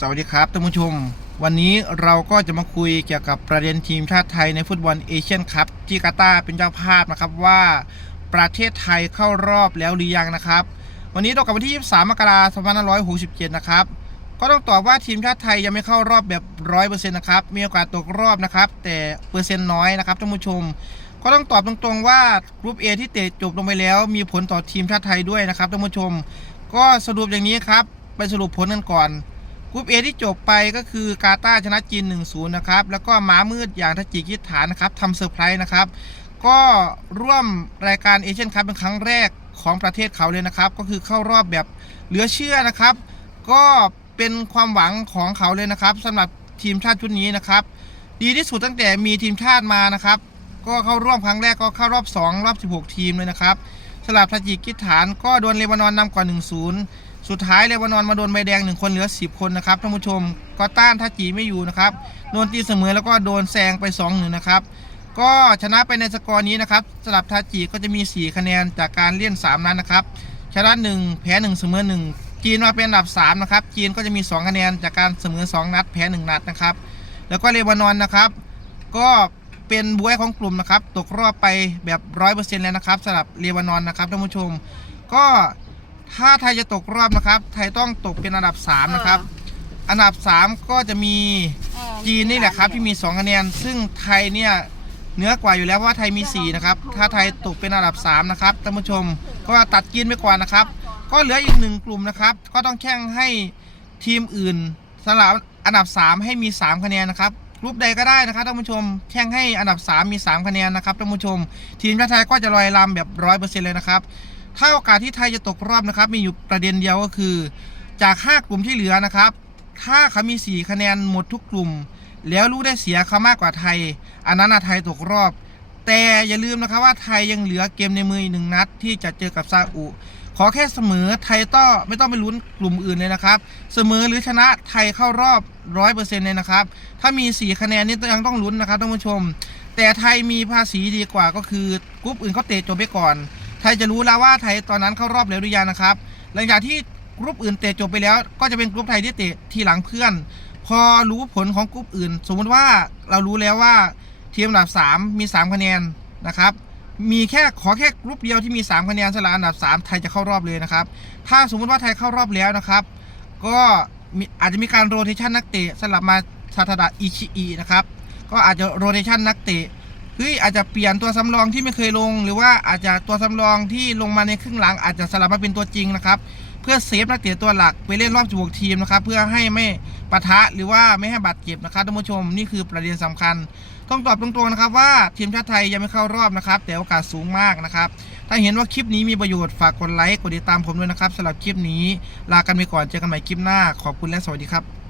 สวัสดีครับท่านผู้ชม วันนี้เราก็จะมาคุยเกี่ยวกับประเด็นทีมชาติไทยในฟุตบอลเอเชียนคัพที่กาตาร์เป็นเจ้าภาพนะครับว่าประเทศไทยเข้ารอบแล้วหรือยังนะครับ วันนี้ตรงกับวันที่ 23 มกราคม 2567 นะครับ ก็ต้องตอบว่าทีมชาติไทยยังไม่เข้ารอบแบบ 100%นะครับ มีโอกาสตกรอบนะครับ แต่เปอร์เซ็นต์น้อยนะครับท่านผู้ชม ก็ต้องตอบตรงๆว่ากรุ๊ป A ที่เตะจบลงไปแล้ว มีผลต่อทีมชาติไทยด้วยนะครับท่านผู้ชม ก็สรุปอย่างนี้ครับไปสรุปผลกันก่อน กรุ๊ป A ที่จบไปก็คือกาตาร์ชนะจีน 1-0 นะครับ แล้วก็ม้ามืดอย่างทัจิกิสถานนะครับทำเซอร์ไพรส์นะครับ ก็ร่วมรายการเอเชียนคัพเป็นครั้งแรกของประเทศเขาเลยนะครับ ก็คือเข้ารอบแบบเหลือเชื่อนะครับ ก็เป็นความหวังของเขาเลยนะครับสำหรับทีมชาติชุดนี้นะครับ ดีที่สุดตั้งแต่มีทีมชาติมานะครับ ก็เข้าร่วมครั้งแรกก็เข้ารอบ 2 รอบ 16 ทีมเลยนะครับสำหรับทาจิกิสถานก็โดนเลบานอนนำก่อน1-0 สุดท้ายเลบานอนมาโดนใบแดง1คนเหลือ 10 คนนะครับท่านผู้ชมก็ต้านทาจิไม่อยู่นะครับโดนตีเสมอแล้วก็โดนแซงไป2-1นะครับก็ชนะไปในสกอร์นี้นะครับสำหรับทาจิก็จะมี 4 คะแนนจากการเล่น3นัดนะครับชนะ1แพ้1เสมอ1 จีนมาเป็นอันดับ3นะครับจีนก็จะมี 2 คะแนนจากการเสมอ 2 นัด แพ้ 1 นัดนะครับแล้วก็เลบานอนนะครับ ก็เป็นบวยของกลุ่มนะครับตกรอบไปแบบ 100%แล้วนะครับสำหรับเลบานอนนะครับท่านผู้ชม ก็ ถ้าไทยจะตกรอบนะครับ ไทยต้องตกเป็นอันดับ 3 นะครับ อันดับ 3 ก็จะมีจีนนี่แหละครับ ที่มี 2 คะแนน ซึ่งไทยเนี่ยเหนือกว่าอยู่แล้วเพราะว่าไทยมี 4 นะครับ ถ้าไทยตกเป็นอันดับ 3 นะครับท่านผู้ชมก็ตัดจีนไปก่อนนะครับ ก็เหลืออีกหนึ่งกลุ่มนะครับ ก็ต้องแข่งให้ทีมอื่นสลับอันดับ 3 ให้มี 3 คะแนนนะครับกลุ่มใดก็ได้นะครับท่านผู้ชมแข่งให้อันดับ 3 มี 3 คะแนนนะครับท่านผู้ชม ทีมชาติไทยก็จะลอยลำแบบ 100%เลยนะครับ ถ้าโอกาสที่ไทยจะตกรอบนะครับ มีอยู่ประเด็นเดียวก็คือ จาก 5 กลุ่มที่เหลือนะครับ ถ้าเขามี 4 คะแนนหมดทุกกลุ่ม แล้วลูกได้เสียเขามากกว่าไทย อันนั้นนะไทยตกรอบ แต่อย่าลืมนะครับว่าไทยยังเหลือเกมในมืออีกหนึ่งนัดที่จะเจอกับซาอุ ขอแค่เสมอไทยต้องไม่ต้องไปลุ้นกลุ่มอื่นเลยนะครับ เสมอหรือชนะไทยเข้ารอบร้อยเปอร์เซ็นต์เลยนะครับ ถ้ามี 4 คะแนนนี่ยังต้องลุ้นนะครับท่านผู้ชม แต่ไทยมีภาษีดีกว่าก็คือกรุ๊ปอื่นเขาเตะจบไปก่อน ไทยจะรู้แล้วว่าไทยตอนนั้นเข้ารอบแล้วหรือยังนะครับ หลังจากที่กรุ๊ปอื่นเตะจบไปแล้ว ก็จะเป็นกรุ๊ปไทยที่เตะทีหลังเพื่อน พอรู้ผลของกรุ๊ปอื่น สมมติว่าเรารู้แล้วว่าทีมอันดับ 3 มี 3 คะแนนนะครับมีแค่ขอแค่กรุ๊ปเดียวที่มี 3 คะแนนสละอันดับ 3 ไทยจะเข้ารอบเลยนะครับ ถ้าสมมุติว่าไทยเข้ารอบแล้วนะครับ ก็มีอาจจะมีการโรเทชันนักเตะสลับมาซาทาดะอิชิอินะครับ ก็อาจจะโรเทชันนักเตะ เฮ้ยอาจจะเปลี่ยนตัวสำรองที่ไม่เคยลง หรือว่าอาจจะตัวสำรองที่ลงมาในครึ่งหลังอาจจะสลับมาเป็นตัวจริงนะครับ เพื่อเซฟนักเตะตัวหลักไปเล่นรอบจุกทีมนะครับ เพื่อให้ไม่ปะทะหรือว่าไม่ให้บาดเจ็บนะครับท่านผู้ชมนี่คือประเด็นสำคัญ ต้องตอบตรงๆนะครับว่าทีมชาติไทยยังไม่เข้ารอบนะครับ แต่โอกาสสูงมากนะครับ ถ้าเห็นว่าคลิปนี้มีประโยชน์ฝากกดไลค์กดติดตามผมด้วยนะครับสำหรับคลิปนี้ ลากันไปก่อนเจอกันใหม่คลิปหน้าขอบคุณและสวัสดีครับ